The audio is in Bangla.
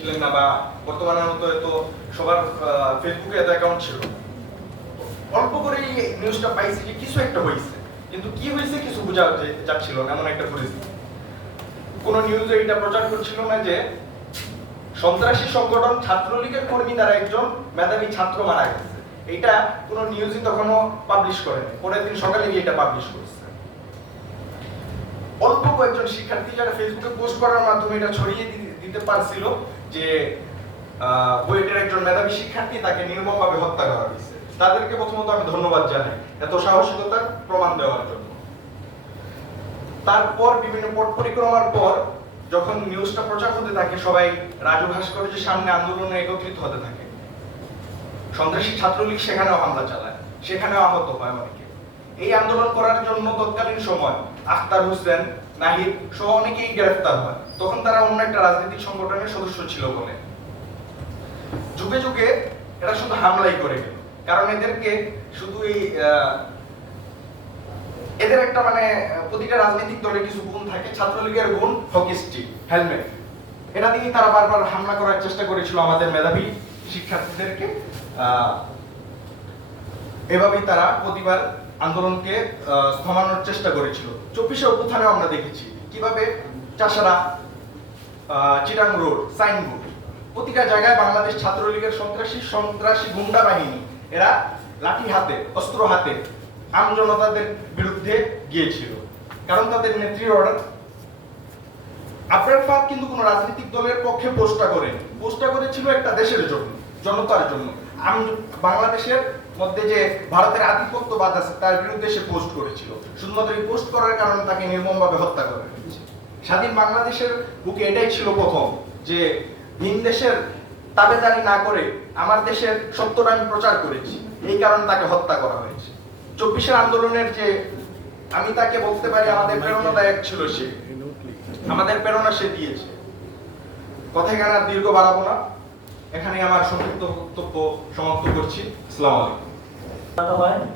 ছিলেন না, বা বর্তমানের মতো এত সবার ফেসবুকে এত অ্যাকাউন্ট ছিল। অল্প করেই নিউজটা পাইছি যে কিছু একটা হয়েছে, কিন্তু কি হয়েছে কিছু বোঝা যাচ্ছিল না, এমন একটা পরিস্থিতি। কোন নিউজে এটা প্রচার করছিল না যে সন্ত্রাসী সংগঠন ছাত্রলীগের কর্মী দ্বারা একজন মেধাবী ছাত্র মারা গেছে। এটা কোনো নিউজই তখনও পাবলিশ করেনি, পরের দিন সকালে গিয়ে এটা পাবলিশ করছে। অল্প কয়েকজন শিক্ষার্থী যারা ফেসবুকে পোস্ট করার মাধ্যমে এটা ছড়িয়ে দিতে পারছিল যে বুয়েটের একজন মেধাবী শিক্ষার্থী, তাকে নির্মমভাবে হত্যা করা হয়েছে। তাদেরকে প্রথমত আমি ধন্যবাদ জানাই এত সাহসিকতার প্রমাণ দেওয়ার জন্য। তারপর বিভিন্ন পথ পরিক্রমার পর যখন নিউজটা প্রচার হতে থাকে, সবাই রাজু ভাস্কর্যের সামনে আন্দোলনে একত্রিত হতে থাকে। সন্ত্রাসী ছাত্রলীগ সেখানেও হামলা চালায়, সেখানেও আহত হয় অনেকে। এই আন্দোলন করার জন্য তৎকালীন সময় আখতার হোসেন, নাহিদ সহ অনেকেই গ্রেফতার হয়। তখন তারা অন্য একটা রাজনৈতিক সংগঠনের সদস্য ছিল বলে। যুগে যুগে এরা শুধু হামলাই করে গেল, কারণ এদেরকে শুধু এদের একটা প্রতিটা রাজনৈতিক দলের কিছু গুণ থাকে। ছাত্রলীগের গুণ হকি স্টিক, হেলমেট, এটা দিয়েই তারা বারবার হামলা করার চেষ্টা করেছিল আমাদের মেধাবী শিক্ষার্থীদেরকে। এভাবেই তারা প্রতিবার আন্দোলনকে থামানোর চেষ্টা করেছিল। 24শে অভ্যুত্থানে আমরা দেখেছি কিভাবে চাষারা, চিটাং রোড, সাইনবোর্ড, প্রতিটা জায়গায় বাংলাদেশ ছাত্রলীগের সন্ত্রাসী গুন্ডা বাহিনী এরা লাঠি হাতে, অস্ত্র হাতে আমজনতাদের বিরুদ্ধে গিয়েছিল, কারণ তাদের নেত্রীর অর্ডার। আবরার ফাহাদ কিন্তু কোনো রাজনৈতিক দলের পক্ষে পোস্টটা করেনি, পোস্টটা করেছিল একটা দেশের জন্য, জনতার জন্য। বাংলাদেশের মধ্যে যে ভারতের আধিপত্যবাদ আছে তার বিরুদ্ধে সে পোস্ট করেছিল। শুধুমাত্র এই পোস্ট করার কারণে তাকে নির্মমভাবে হত্যা করা হয়েছে। স্বাধীন বাংলাদেশের বুকে এটাই ছিল প্রথম, যে ভিন দেশের তাবেদারি না করে আমার দেশের সত্যটা আমি প্রচার করেছি, এই কারণে তাকে হত্যা করা হয়েছে। 24শে আন্দোলনের যে আমি তাকে বলতে পারি আমাদের প্রেরণাদায়ক ছিল সে, আমাদের প্রেরণা সে দিয়েছে। কথা এখানে আর দীর্ঘ বাড়াবো না, এখানে আমার সংক্ষিপ্ত বক্তব্য সমাপ্ত করছি। আসসালামু আলাইকুম।